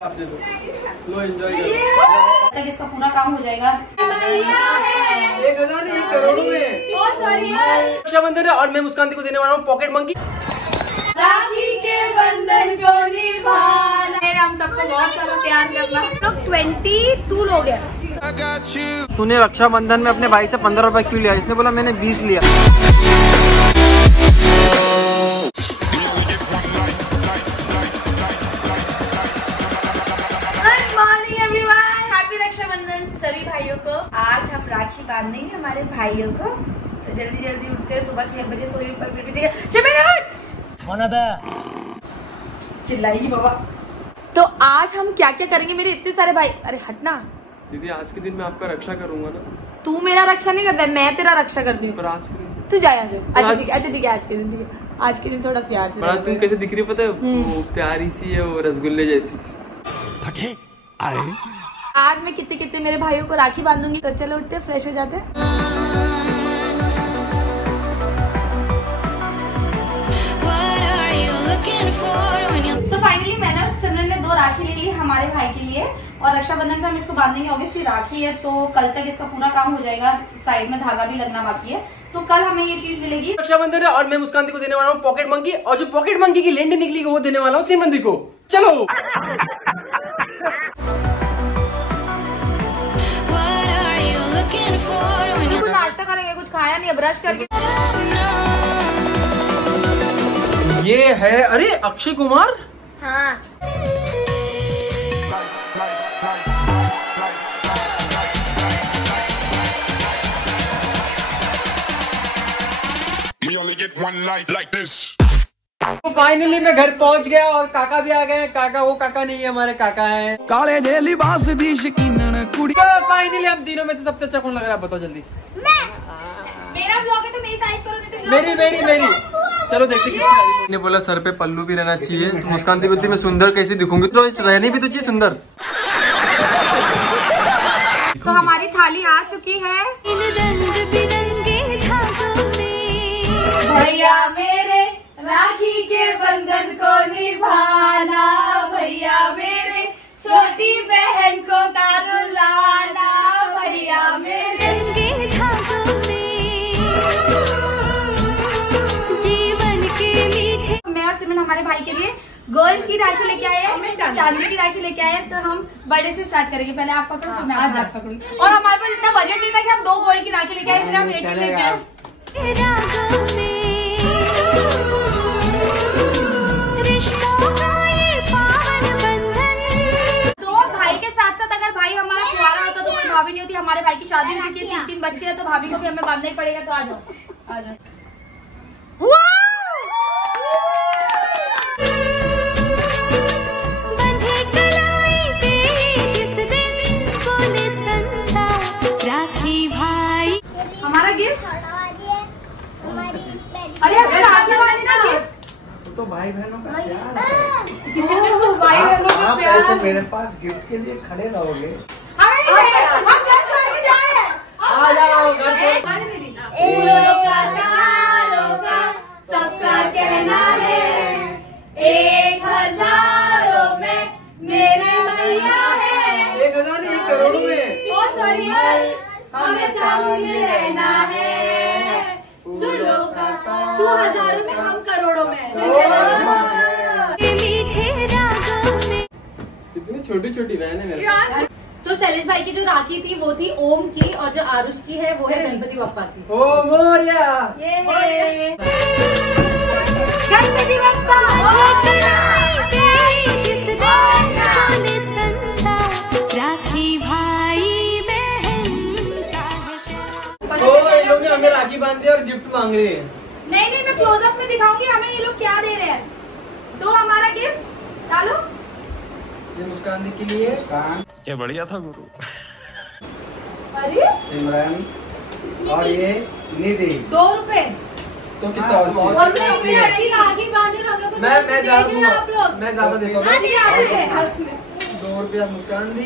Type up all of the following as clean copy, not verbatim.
आप दे दो, लो एंजॉय करो। तक इसका पूरा काम हो जाएगा। 1000 नहीं करोड़ों में। रक्षाबंधन है और मैं मुस्कान दी को देने वाला हूँ पॉकेट मंकी। राखी के बंधन को निभाना, हम सबको बहुत सारा प्यार करना। लोग 22 लोग हैं। तूने रक्षाबंधन में अपने भाई से 15 रुपए क्यों लिया? इसने बोला मैंने 20 लिया। सभी भाइयों को आज हम राखी बांधेंगे हमारे भाइयों को, तो जल्दी जल्दी उठते हैं। सुबह 6 बजे सोई पर फिर भी चिल्लाएगी बाबा। तो आज हम क्या क्या करेंगे मेरे इतने सारे भाई। अरे हटना दीदी, आज के दिन मैं आपका रक्षा करूंगा ना। तू मेरा रक्षा नहीं करता है, मैं तेरा रक्षा करती हूँ। तू जाए आज। अच्छा ठीक है, अच्छा ठीक है। आज के दिन ठीक है, आज के दिन थोड़ा प्यार से। तुम कैसे दिख रही पता है? वो प्यारी सी है, वो रसगुल्ले जैसी। आज मैं कितने कितने मेरे भाइयों को राखी बांधूंगी। तो चलो उठते फ्रेश हो जाते। तो फाइनली मैंने और सिमरन ने 2 राखी ले ली हमारे भाई के लिए, और रक्षाबंधन पे हम इसको बांधेंगे। ऑब्वियसली राखी है तो कल तक इसका पूरा काम हो जाएगा। साइड में धागा भी लगना बाकी है, तो कल हमें ये चीज मिलेगी। रक्षाबंधन है और मैं मुस्कान दी को देने वाला हूँ पॉकेट मंकी, और जो पॉकेट मंकी की लेंड निकली वो देने वाला हूँ सिमरन दी को। चलो कुछ नाश्ता करेंगे, कुछ खाया नहीं, ब्रश करके। ये है, अरे अक्षय कुमार। हाँ तो फाइनली मैं घर पहुंच गया और काका भी आ गए। काका वो काका नहीं है, हमारे काका है काले दे लिबास दी शकीनन कुड़ी। तो फाइनली हम तीनों में से सबसे अच्छा कौन लग रहा है? बताओ जल्दी। मेरा ब्लॉग है तो मेरी तारीफ करो, नहीं तो मेरी चलो देखते किसकी तारीफ। ने बोला सर पे पल्लू भी रहना चाहिए, तो मुस्कान दी बोलती मैं सुंदर कैसी दिखूंगी, तो रहनी भी तो चाहिए सुंदर। तो हमारी थाली आ चुकी है। भैया मेरे राखी के बंधन को निभाना, भैया मेरे छोटी बहन को तारू लाना, भैया मेरे जीवन के मीठे। मैं और सिमरन हमारे भाई के लिए गोल्ड की राखी लेके आए हैं, चांदी की राखी लेके आए हैं। तो हम बड़े से स्टार्ट करेंगे। पहले आप पकड़ो, फिर मैं आज आप पकड़ूंगी। और हमारे पास इतना बजट नहीं था कि हम 2 गोल्ड की राखी लेके आए, फिर हम एक ही लेके आए। भाई हमारा कुंवारा होता तो कोई भाभी नहीं होती। हमारे भाई की शादी हो चुकी है, 3 बच्चे हैं, तो भाभी को भी हमें बांधना ही पड़ेगा। तो आ जाओ, आ जाओ। हमारा गिफ्ट। अरे अगर राखी वाली ना गिफ्ट तो भाई बहनों का प्यार है। भाई बहनों का आप प्यार। ऐसे मेरे पास गिफ्ट के लिए खड़े रहोगे। हम घर छोड़ के जा रहे हैं। आ जाओ घर सबका कहना है 1000 में मेरे भैया है। 1000 नहीं करोड़ों में। हमें सामने रहना है। सुनो काका, तू 1000 में, हम करोड़ों में। कितनी छोटी छोटी बहन है मेरे। तो शैलेश भाई की जो राखी थी वो थी ओम की, और जो आरुष की है वो है गणपति बप्पा की। ओ मोरिया। ये गणपति बप्पा। राखी भाई बहन। तो ये लोग ने हमें राखी बांध दिया और गिफ्ट मांग रहे हैं। नहीं, मैं क्लोजअप में दिखाऊंगी हमें ये लोग क्या दे रहे हैं। तो हमारा गिफ्ट डालो। ये मुस्कान दी के लिए। क्या बढ़िया था गुरु। अरे सिमरन और ये निधि 2 रुपए। तो कितना और अच्छी राखी बांधे हम लोग। मैं ज्यादा दूंगा। मैं ज्यादा देता हूँ। 2 2 रुपया मुस्कान दी,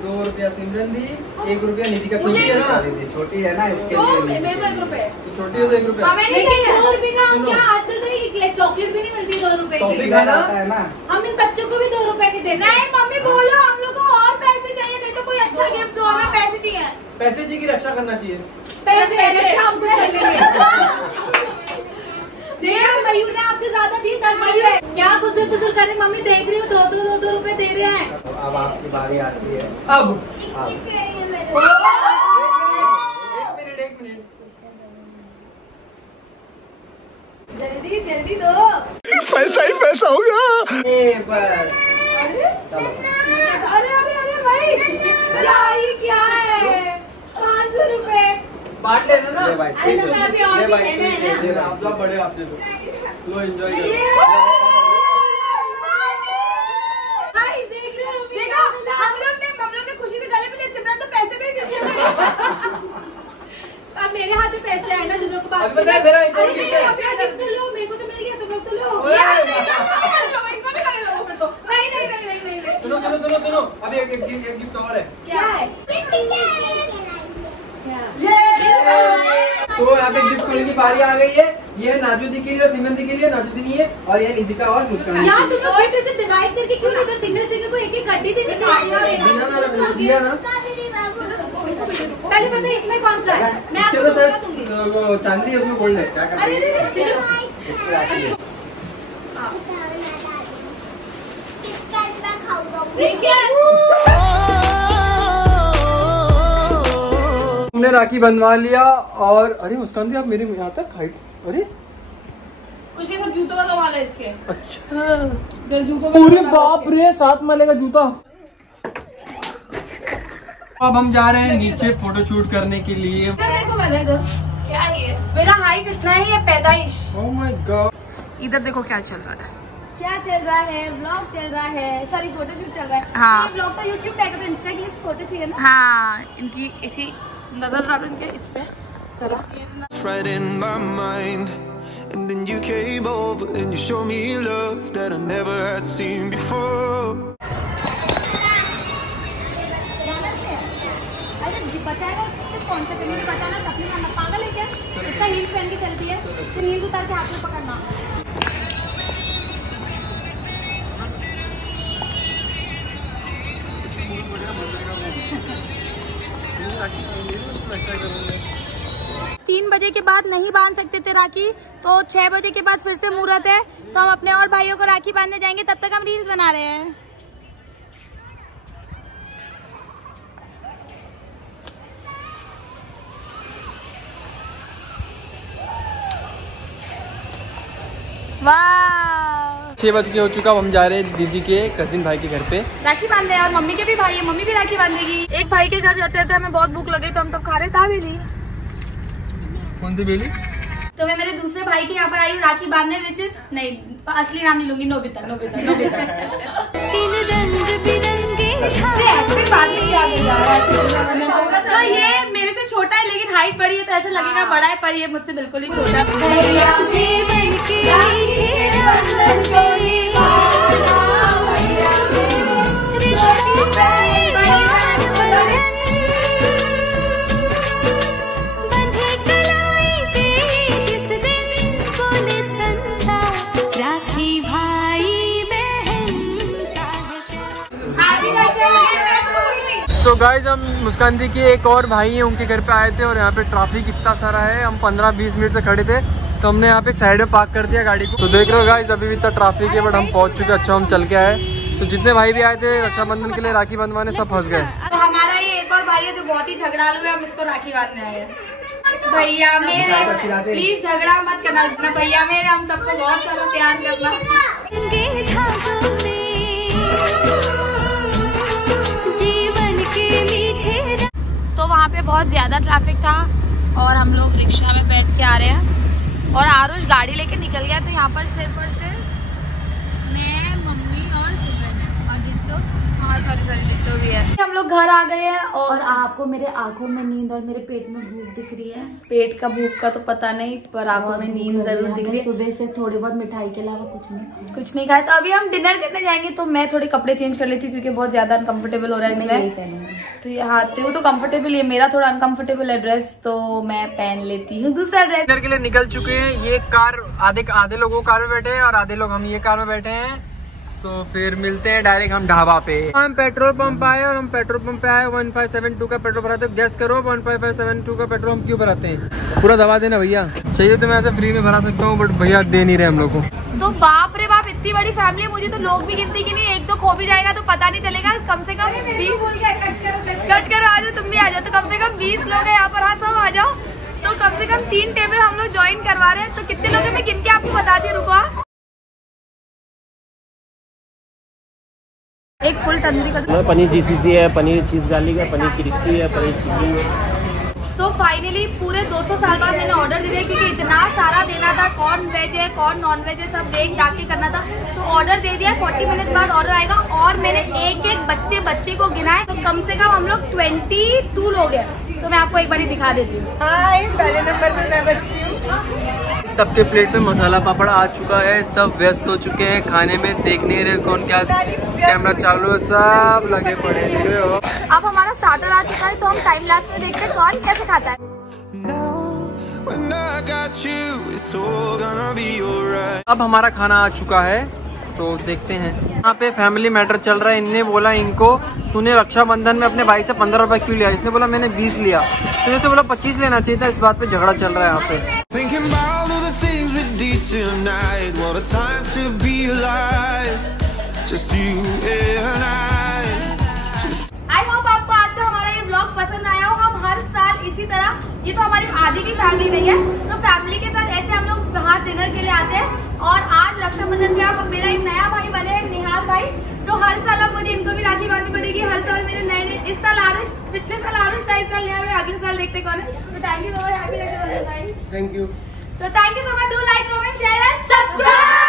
2 रुपया सिमरन दी, 1 रुपया निधि का। छोटी है ना, छोटी है ना, इसके लिए मेरे को 1 रुपए। छोटी है तो 1 रुपया। हमें नहीं 2 रुपए का। हम क्या आजकल तो चॉकलेट भी नहीं मिलती 2 रुपए की। है ना, हम इन बच्चों को भी 2 रुपए की देते। नहीं मम्मी बोलो, हम लोग को और पैसे चाहिए, नहीं तो कोई अच्छा गिफ्ट दो, हमें पैसे चाहिए। पैसे जी की रक्षा करना चाहिए। पैसे हमको मयूर ने आपसे ज्यादा दी। क्या फुजुल फुजुल करने, मम्मी देख रही हो 2 रुपए दे रहे हैं। अब आपकी बारी आती है। अब एक मिनट जल्दी जल्दी दो। पैसा ही पैसा होगा। बस चलो। अरे अरे अरे भाई, ये क्या है? 500 रुपए बांट लेना ना। ले भाई, आप लोग बड़े, आप लो एंजॉय करो। हम लोग ने खुशी से गले मिले, सिमरन तो पैसे भी दिए। अब मेरे हाथ में पैसे आए ना, तुम लोग को बात मेरा गिफ्ट तो लो, मेरे को तो मिल गया, तुम लोग तो लो। सुनो अभी एक गिफ्ट और है। क्या है? तो यहाँ पे गिफ्ट खोलने की बारी आ गई है। ये नाजू दी के लिए, सिमरन दी के लिए, नाजू दी नहीं है, और ये निधि का और मुस्कान। यार तुम लोग गिफ्ट से डिवाइड करके क्यों नहीं? तो सिंगल को एक गड्डी देनी चाहिए। दिया ना। पहले पता है इसमें कौन सा है? मैं आपको दूसरा दूंगी। वो चांदी है, उसमें गोल्ड है। क्या अरे करते इसके राखी है। हमने राखी बंधवा लिया। और अरे मुस्कान दी, आप मेरे यहाँ तक हाइट। अरे कुछ नहीं, सब जूतों का कमाल है इसके। अच्छा, जूतों पूरे बाप रे, 7 माले का जूता। अब हम जा रहे हैं नीचे फोटोशूट करने के लिए। क्या है? मेरा हाइट इतना ही है, पैदाइश। Oh my God. इधर देखो क्या चल रहा है। क्या चल रहा है? व्लॉग चल रहा है, सॉरी फोटोशूट चल रहा है। हाँ। व्लॉग तो यूट्यूब पे, तो इंस्टा के लिए फोटो चाहिए ना। हाँ, इनकी इसी नजर डालो इनके इस पे। Right in my mind, and then you came over and you showed me love that I never had seen before. अरे बचाएगा कौन सा पेमेंट बचाना, कपड़े में पागल है क्या? इतना हील पहन के चलती है, फिर हील उतार के हाथ में पकड़ना। तीन बजे के बाद नहीं बांध सकते थे राखी, तो 6 बजे के बाद फिर से मुहूर्त है, तो हम अपने और भाइयों को राखी बांधने जाएंगे। तब तक हम रील्स बना रहे हैं। वाह, 6 बज के हो चुका। हम जा रहे हैं दीदी के कजिन भाई के घर पे राखी बांधने। और मम्मी के भी भाई है, मम्मी भी राखी बांधेगी। एक भाई के घर जाते थे, हमें बहुत भूख लगी तो हम तब खा रहे था बेली। कौन सी बेली? तो मैं मेरे दूसरे भाई के यहाँ पर आई हूँ राखी बांधने, विच इज नहीं, असली नाम नहीं लूंगी, नोबिता। तो ये मेरे से छोटा है, लेकिन हाइट बड़ी है तो ऐसा लगेगा बड़ा है, पर ये मुझसे बिल्कुल ही छोटा तो गाइज हम मुस्कान दी के एक और भाई हैं, उनके घर पे आए थे और यहाँ पे ट्रैफिक इतना सारा है। हम 15-20 मिनट से खड़े थे, तो हमने यहाँ पे एक साइड में पार्क कर दिया गाड़ी को। तो देख रहे हो गाइज, अभी भी इतना ट्रैफिक है, बट हम पहुँच चुके। अच्छा, हम चल के आए। तो जितने भाई भी आए थे रक्षाबंधन के लिए राखी बंधवाने, सब फंस गए। हमारा ये एक और भाई है जो बहुत ही झगड़ालू है, हम इसको राखी बांधने आए हैं। भैया मेरे प्लीज झगड़ा मत करना, भैया मेरे हम सबको बहुत सारा प्यार करना। तो वहाँ पे बहुत ज्यादा ट्रैफिक था और हम लोग रिक्शा में बैठ के आ रहे हैं और आरुष गाड़ी लेके निकल गया। तो यहाँ पर सिर्फ और सिर्फ मैं, मम्मी और सिमरन है और दित्तो, हाँ सॉरी दित्तो भी है। हम लोग घर आ गए हैं और आपको मेरे आंखों में नींद और मेरे पेट में भूख दिख रही है। पेट का भूख का तो पता नहीं, पर आंखों में नींद जरूर दिख रही है। सुबह से थोड़ी बहुत मिठाई के अलावा कुछ नहीं खाया। तो अभी हम डिनर करने जाएंगे, तो मैं थोड़े कपड़े चेंज कर लेती हूँ क्योंकि बहुत ज्यादा अनकंफर्टेबल हो रहा है इसमें। तो हाँ, वो तो कंफर्टेबल है, मेरा थोड़ा अनकंफर्टेबल है ड्रेस, तो मैं पहन लेती हूँ दूसरा ड्रेस। डिनर के लिए निकल चुके हैं। ये कार आधे लोग कार में बैठे हैं और आधे लोग हम ये कार में बैठे हैं। तो फिर मिलते हैं डायरेक्ट हम ढाबा पे। हम पेट्रोल पंप आए और हम पेट्रोल पंप पे आए 1572 का पेट्रोल भराते। गैस करो 1572 का पेट्रोल हम क्यों भराते हैं? पूरा दबा देना भैया, चाहिए तो मैं ऐसे फ्री में भरा सकता हूँ, बट भैया दे नहीं रहे हम लोग को। तो बाप रे बाप, इतनी बड़ी फैमिली है, मुझे तो लोग भी गिनती की नहीं, एक दो खो भी जाएगा तो पता नहीं चलेगा। कम से कम 20 कट करो, आ जाओ, तुम भी आ जाओ। तो कम से कम 20 लोग हैं यहाँ पर। हाँ, सब आ जाओ। तो कम से कम 3 टेबल हम लोग ज्वाइन करवा रहे हैं। तो कितने लोग हैं मैं गिन के आपको बताती हूँ, रुको। एक फुल तंदूरी का, पनीर GCC है, पनीर चीज गार्लिक है, पनीर क्रिस्पी है, पनीर चिल्ली है। तो फाइनली पूरे 200 साल बाद मैंने ऑर्डर दिया क्योंकि इतना सारा देना था, कौन वेज है कौन नॉन वेज है सब देख जाके करना था। तो ऑर्डर दे दिया, 40 मिनट बाद ऑर्डर आएगा। और मैंने एक बच्चे को गिना है, तो कम से कम हम लोग 22 लोग हैं। तो मैं आपको एक बार दिखा देती हूँ। पहले नंबर पे मैं बच्ची हूँ। सबके प्लेट में मसाला पापड़ आ चुका है, सब व्यस्त हो चुके हैं खाने में, देख नहीं रहे कौन क्या कैमरा चालू है, सब लगे पड़े हैं। अब हमारा स्टार्टर आ चुका है, तो हम टाइम लैप्स में देखते हैं कौन कैसे खाता है। अब हमारा खाना आ चुका है, तो देखते हैं। यहाँ पे फैमिली मैटर चल रहा है। इनने बोला इनको, तूने रक्षाबंधन में अपने भाई से 15 रुपए क्यों लिया? इसने बोला मैंने 20 लिया, तूने तो बोला 25 लेना चाहिए था। इस बात पे झगड़ा चल रहा है यहाँ पे। आई होप आपको आज का हमारा ये व्लॉग पसंद आया हो। हम हर साल इसी तरह, ये तो हमारी आधी भी फैमिली नहीं है, तो फैमिली के साथ ऐसे हम लोग बाहर डिनर के लिए आते हैं। और आज रक्षाबंधन पे आप मेरा एक नया भाई बने हैं, निहाल भाई। तो हर साल अब मुझे इनको भी राखी बांधनी पड़ेगी। हर साल मेरे नए, इस साल आरुष, पिछले साल आरुष था, इस साल नया, अगले साल देखते कौन है। तो thank you so much, happy Rakshabandhan भाई। Thank you. तो thank you so much, do like, comment, share and subscribe.